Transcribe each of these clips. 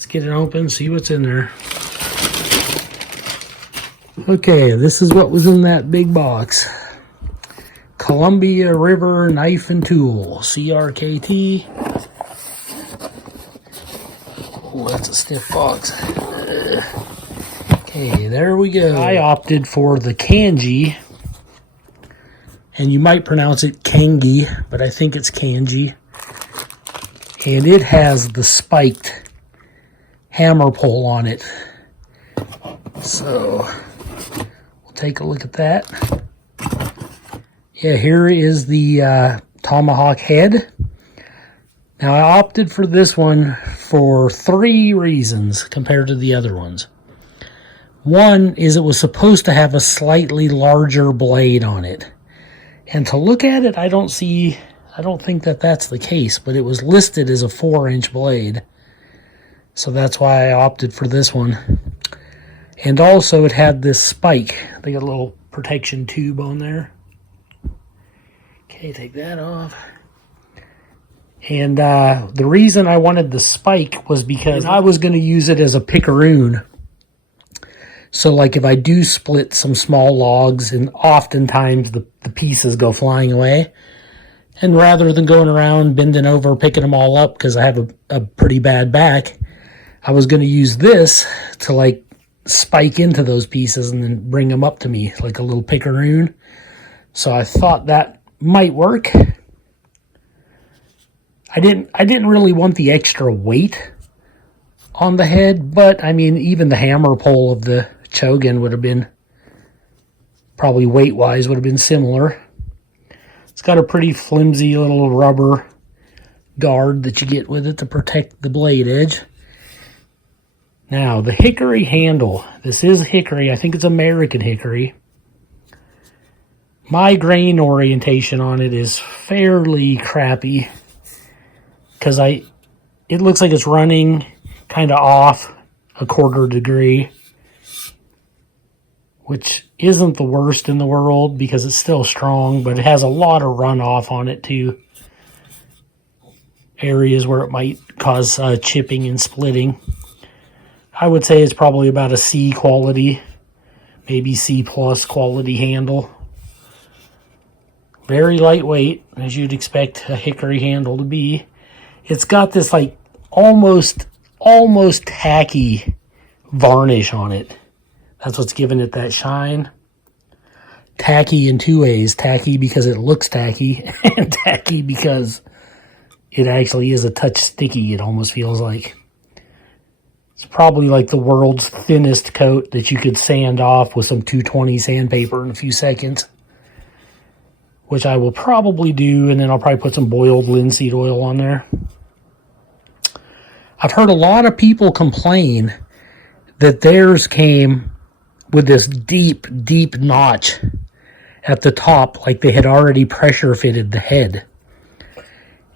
Let's get it open, see what's in there. Okay, this is what was in that big box. Columbia River Knife and Tool, CRKT. Oh, that's a stiff box. Okay, there we go. I opted for the Kangee, and you might pronounce it Kangee, but I think it's Kangee. And it has the spiked hammer pole on it. So we'll take a look at that. Yeah, here is the Tomahawk head. Now I opted for this one for 3 reasons compared to the other ones. One is it was supposed to have a slightly larger blade on it. And to look at it, I don't think that that's the case, but it was listed as a 4-inch blade. So that's why I opted for this one. And also it had this spike. They got a little protection tube on there. Okay, take that off. And the reason I wanted the spike was because I was going to use it as a pickaroon. So like if I do split some small logs, and oftentimes the pieces go flying away. And rather than going around bending over, picking them all up, because I have a pretty bad back, I was going to use this to like spike into those pieces and then bring them up to me like a little pickaroon. So I thought that might work. I didn't really want the extra weight on the head, but I mean even the hammer pole of the Chogan would have been probably weight-wise would have been similar. It's got a pretty flimsy little rubber guard that you get with it to protect the blade edge. Now, the hickory handle. This is hickory. I think it's American hickory. My grain orientation on it is fairly crappy because it looks like it's running kind of off a 1/4 degree, which isn't the worst in the world because it's still strong, but it has a lot of runoff on it too. Areas where it might cause chipping and splitting. I would say it's probably about a C quality, maybe C plus quality handle. Very lightweight, as you'd expect a hickory handle to be. It's got this like almost tacky varnish on it. That's what's giving it that shine. Tacky in 2 ways. Tacky because it looks tacky, and tacky because it actually is a touch sticky, it almost feels like. It's probably like the world's thinnest coat that you could sand off with some 220 sandpaper in a few seconds. Which I will probably do, and then I'll probably put some boiled linseed oil on there. I've heard a lot of people complain that theirs came with this deep notch at the top, like they had already pressure fitted the head.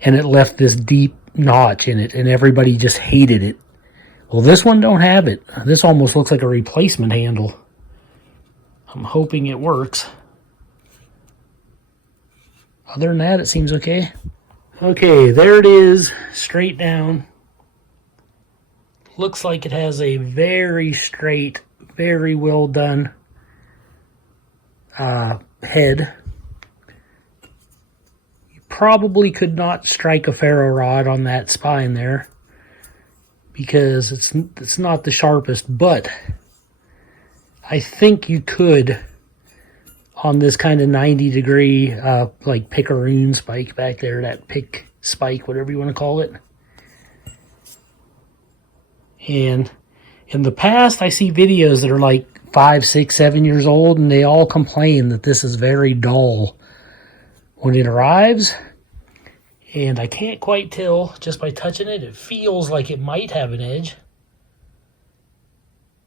And it left this deep notch in it, and everybody just hated it. Well, this one don't have it. This almost looks like a replacement handle. I'm hoping it works. Other than that, it seems okay. Okay, there it is, straight down. Looks like it has a very straight, very well done head. You probably could not strike a ferro rod on that spine there because it's not the sharpest, but I think you could on this kind of 90-degree like pickaroon spike back there, that pick spike, whatever you want to call it. And in the past, I see videos that are like 5, 6, 7 years old, and they all complain that this is very dull when it arrives. And I can't quite tell just by touching it. It feels like it might have an edge.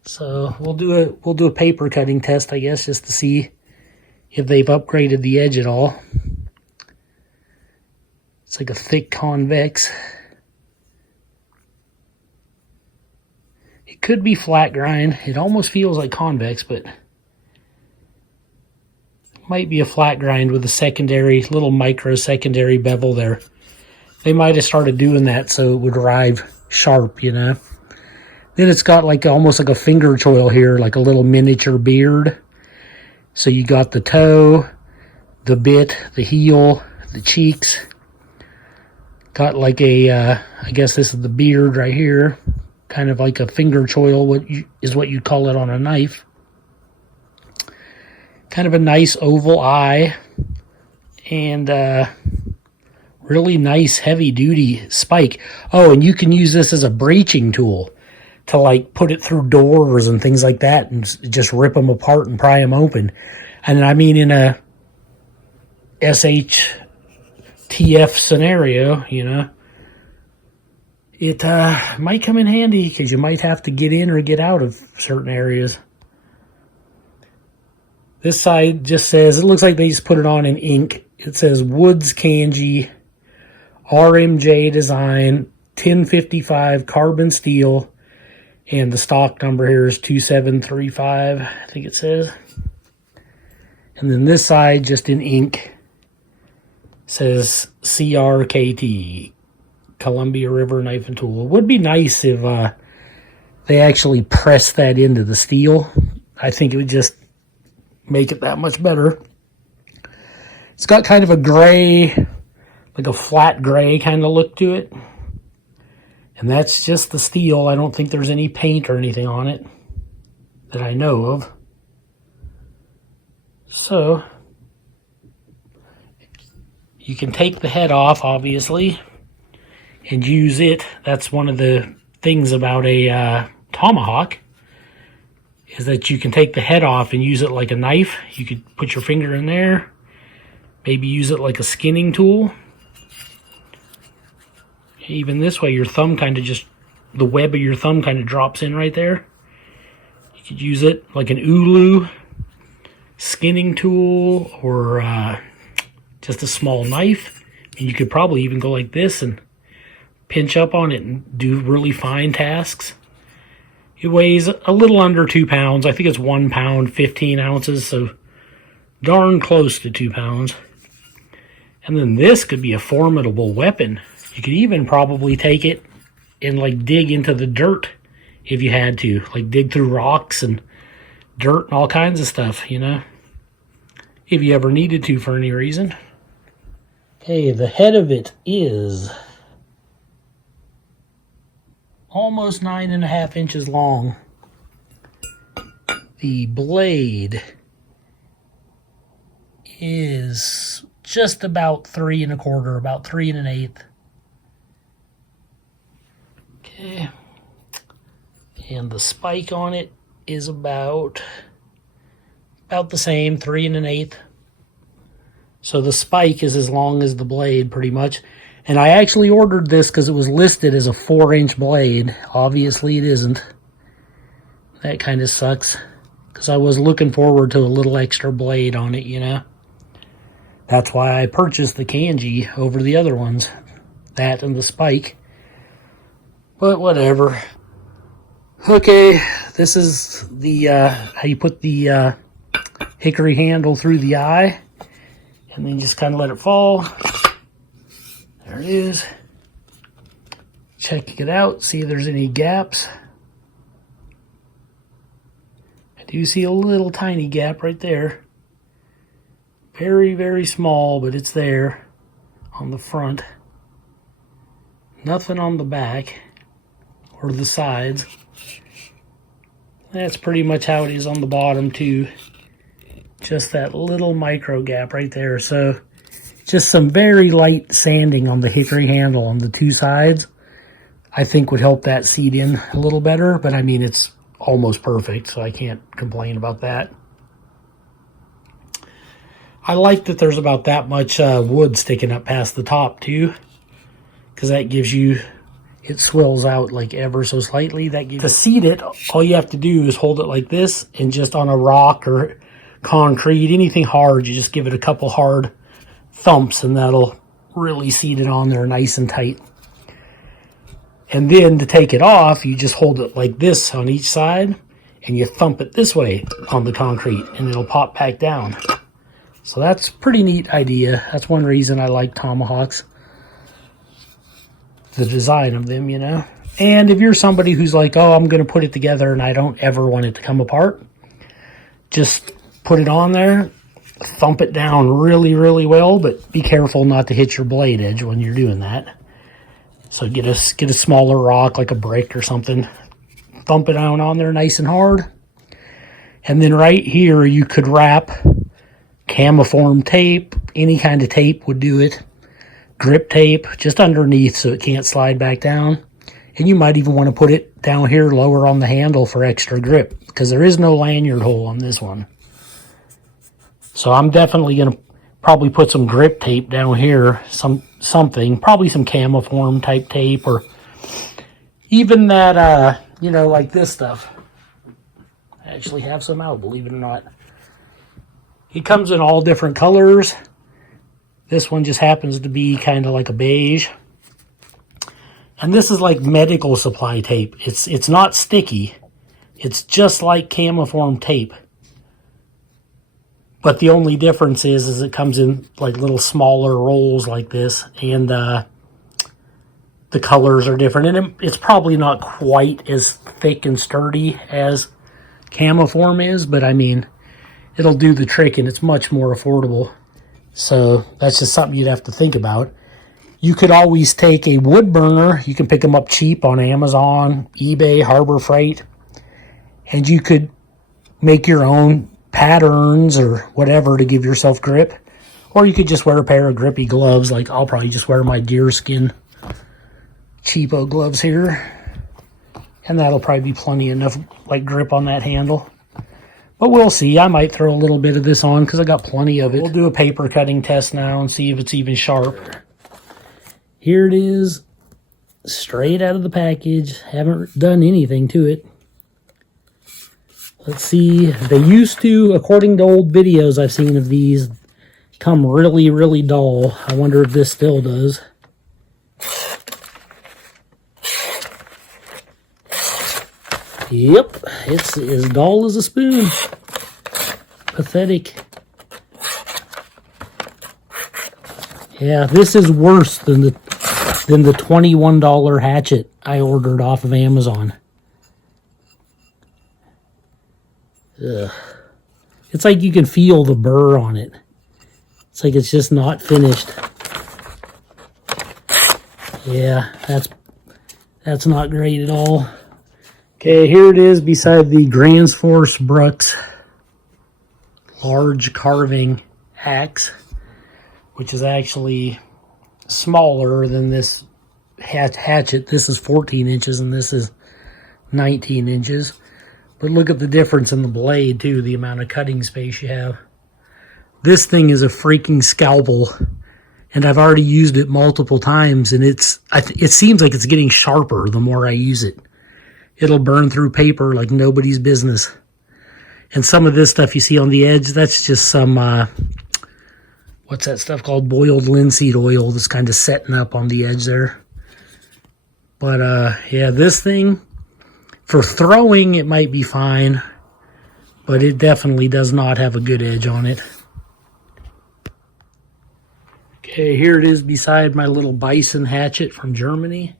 So we'll do a paper cutting test, I guess, just to see if they've upgraded the edge at all. It's like a thick convex. It could be flat grind. It almost feels like convex, but it might be a flat grind with a secondary, little micro secondary bevel there. They might have started doing that so it would arrive sharp, you know. Then it's got like almost like a finger choil here, like a little miniature beard. So you got the toe, the bit, the heel, the cheeks. Got like a, I guess this is the beard right here. Kind of like a finger choil, is what you'd call it on a knife. Kind of a nice oval eye. And really nice heavy duty spike. Oh, and you can use this as a breaching tool to like put it through doors and things like that and just rip them apart and pry them open. And I mean, in a SHTF scenario, you know, it might come in handy because you might have to get in or get out of certain areas. This side just says, it looks like they just put it on in ink. It says Woods Kangee, RMJ design, 1055 carbon steel, and the stock number here is 2735, I think it says. And then this side, just in ink, says CRKT, Columbia River Knife and Tool. It would be nice if they actually press that into the steel. I think it would just make it that much better. It's got kind of a gray, like a flat gray kind of look to it. And that's just the steel. I don't think there's any paint or anything on it that I know of. So, you can take the head off, obviously, and use it. That's one of the things about a tomahawk, is that you can take the head off and use it like a knife. You could put your finger in there, maybe use it like a skinning tool. Even this way, your thumb kind of just, the web of your thumb kind of drops in right there. You could use it like an ulu skinning tool, or just a small knife. And you could probably even go like this and pinch up on it and do really fine tasks. It weighs a little under 2 pounds. I think it's 1 pound, 15 ounces, so darn close to 2 pounds. And then this could be a formidable weapon. You could even probably take it and like dig into the dirt if you had to. Like dig through rocks and dirt and all kinds of stuff, you know. If you ever needed to for any reason. Okay, the head of it is almost 9.5 inches long. The blade is just about 3 1/4, about 3 1/8. Okay. And the spike on it is about the same, 3 1/8. So the spike is as long as the blade, pretty much. And I actually ordered this because it was listed as a 4-inch blade. Obviously it isn't. That kind of sucks, because I was looking forward to a little extra blade on it, you know. That's why I purchased the Kangee over the other ones. That and the spike. But whatever. Okay, this is the how you put the hickory handle through the eye, and then just kind of let it fall. There it is. Check it out, see if there's any gaps. I do see a little tiny gap right there. Very, very small, but it's there on the front. Nothing on the back or the sides. That's pretty much how it is on the bottom too. Just that little micro gap right there. So just some very light sanding on the hickory handle on the 2 sides, I think would help that seat in a little better. But I mean, it's almost perfect, so I can't complain about that. I like that there's about that much wood sticking up past the top too, because that gives you, it swells out like ever so slightly. That gives, to seat it, all you have to do is hold it like this, and just on a rock or concrete, anything hard, you just give it a couple hard thumps and that'll really seat it on there nice and tight. And then to take it off, you just hold it like this on each side and you thump it this way on the concrete and it'll pop back down. So that's a pretty neat idea. That's one reason I like tomahawks. The design of them, you know. And if you're somebody who's like, oh, I'm going to put it together and I don't ever want it to come apart, just put it on there, thump it down really, really well, but be careful not to hit your blade edge when you're doing that. So get a smaller rock, like a brick or something, thump it down on there nice and hard. And then right here, you could wrap camiform tape, any kind of tape would do it. Grip tape, just underneath so it can't slide back down. And you might even want to put it down here lower on the handle for extra grip, because there is no lanyard hole on this one. So I'm definitely going to probably put some grip tape down here, something, probably some camiform type tape, or even that, you know, like this stuff. I actually have some out, believe it or not. It comes in all different colors. This one just happens to be kind of like a beige. And this is like medical supply tape. It's not sticky. It's just like camiform tape. But the only difference is it comes in like little smaller rolls like this, and the colors are different. And it's probably not quite as thick and sturdy as camiform is, but I mean, it'll do the trick, and it's much more affordable. So that's just something you'd have to think about. You could always take a wood burner. You can pick them up cheap on Amazon, eBay, Harbor Freight, and you could make your own patterns or whatever to give yourself grip. Or you could just wear a pair of grippy gloves. Like I'll probably just wear my deerskin cheapo gloves here, and that'll probably be plenty enough like grip on that handle. But we'll see. I might throw a little bit of this on because I got plenty of it. We'll do a paper cutting test now and see if it's even sharp. Here it is, straight out of the package. Haven't done anything to it. Let's see. They used to, according to old videos I've seen of these, come really, really dull. I wonder if this still does. Yep, it's as dull as a spoon. Pathetic. Yeah, this is worse than the $21 hatchet I ordered off of Amazon. Ugh. It's like you can feel the burr on it. It's like it's just not finished. Yeah, that's not great at all. Okay, here it is beside the Gransforce Brooks large carving axe, which is actually smaller than this hatchet. This is 14 inches and this is 19 inches. But look at the difference in the blade too, the amount of cutting space you have. This thing is a freaking scalpel, and I've already used it multiple times, and it seems like it's getting sharper the more I use it. It'll burn through paper like nobody's business. And some of this stuff you see on the edge, that's just some, what's that stuff called? Boiled linseed oil that's kind of setting up on the edge there. But, yeah, this thing, for throwing, it might be fine, but it definitely does not have a good edge on it. Okay, here it is beside my little bison hatchet from Germany.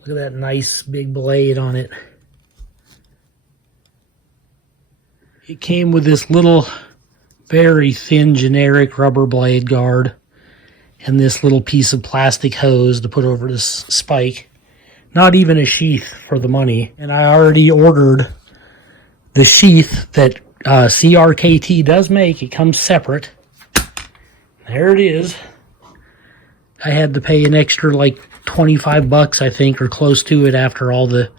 Look at that nice big blade on it. It came with this little, very thin, generic rubber blade guard and this little piece of plastic hose to put over this spike. Not even a sheath for the money. And I already ordered the sheath that CRKT does make. It comes separate. There it is. I had to pay an extra like 25 bucks, I think, or close to it after all the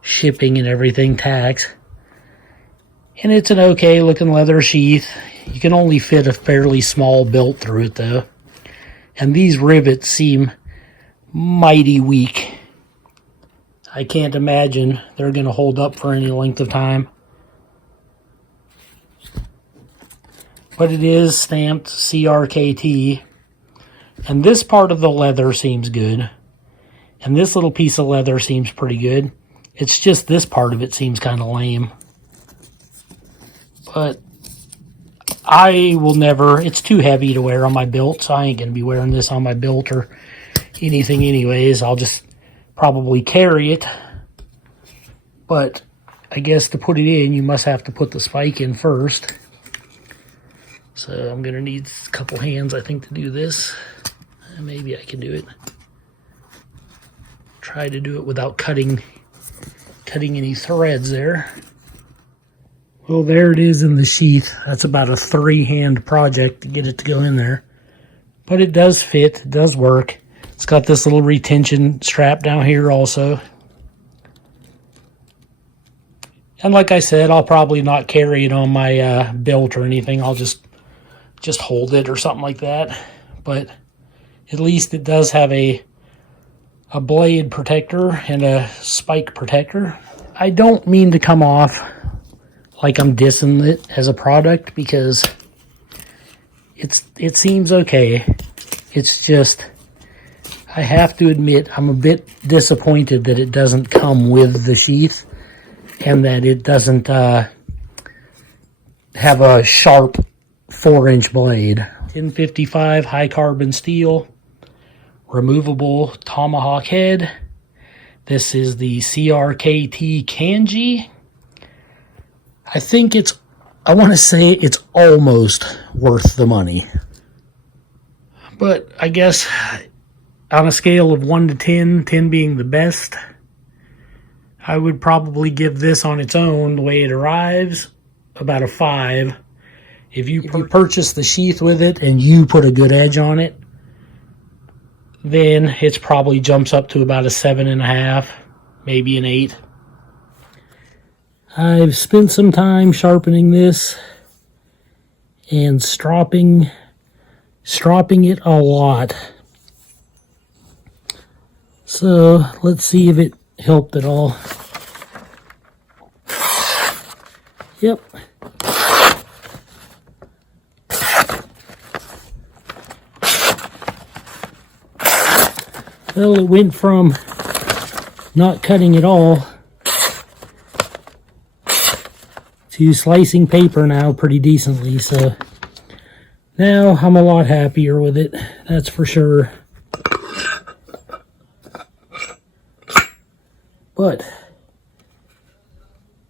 shipping and everything, tax. And it's an okay looking leather sheath. You can only fit a fairly small belt through it though. And these rivets seem mighty weak. I can't imagine they're going to hold up for any length of time. But it is stamped CRKT. And this part of the leather seems good. And this little piece of leather seems pretty good. It's just this part of it seems kind of lame. But I will never, it's too heavy to wear on my belt, so I ain't going to be wearing this on my belt or anything anyways. I'll just probably carry it, but I guess to put it in, you must have to put the spike in first. So I'm going to need a couple hands, I think, to do this. Maybe I can do it. Try to do it without cutting any threads there. Well, there it is in the sheath. That's about a 3-hand project to get it to go in there. But it does fit, it does work. It's got this little retention strap down here also. And like I said, I'll probably not carry it on my belt or anything. I'll just hold it or something like that. But at least it does have a blade protector and a spike protector. I don't mean to come off like I'm dissing it as a product, because it seems okay. It's just, I have to admit, I'm a bit disappointed that it doesn't come with the sheath and that it doesn't have a sharp 4-inch blade. 1055 high carbon steel, removable Tomahawk head. This is the CRKT Kangee. I want to say it's almost worth the money. But I guess on a scale of 1 to 10, 10 being the best, I would probably give this on its own, the way it arrives, about a 5. If you purchase the sheath with it and you put a good edge on it, then it probably jumps up to about a 7.5, maybe an 8. I've spent some time sharpening this and stropping it a lot. So let's see if it helped at all. Yep. Well, it went from not cutting at all to slicing paper now pretty decently, so now I'm a lot happier with it, that's for sure. But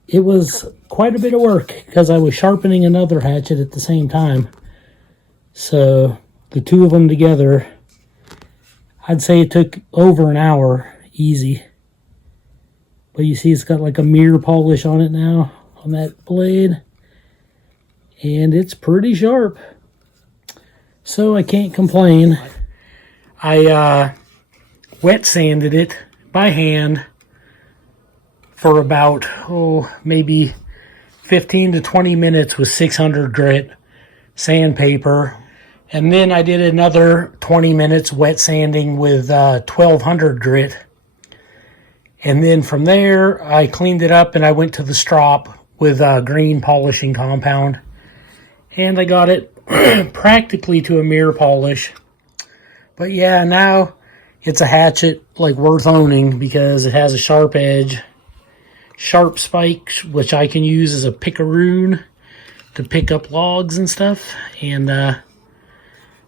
it was quite a bit of work because I was sharpening another hatchet at the same time. So the two of them together, I'd say it took over an hour, easy. But you see it's got like a mirror polish on it now, on that blade. And it's pretty sharp. So I can't complain. I wet sanded it by hand for about, maybe 15 to 20 minutes with 600 grit sandpaper. And then I did another 20 minutes wet sanding with 1200 grit. And then from there, I cleaned it up and I went to the strop with green polishing compound. And I got it practically to a mirror polish. But yeah, now it's a hatchet like worth owning because it has a sharp edge, sharp spikes, which I can use as a pickaroon to pick up logs and stuff. And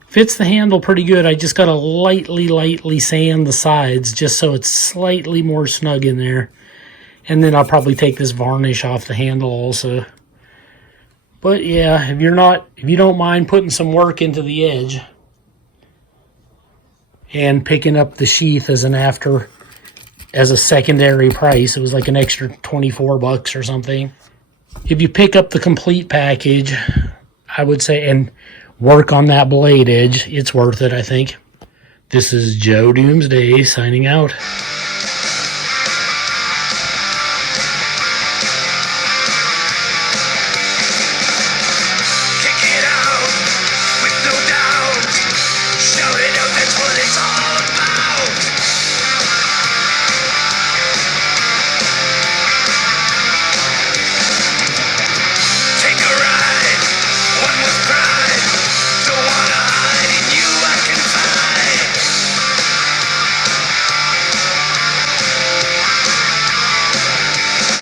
fits the handle pretty good. I just got to lightly sand the sides just so it's slightly more snug in there. And then I'll probably take this varnish off the handle also. But yeah, if you don't mind putting some work into the edge and picking up the sheath as a secondary price, it was like an extra 24 bucks or something. If you pick up the complete package, I would say, and work on that blade edge, it's worth it, I think. This is Joe Doomsday signing out.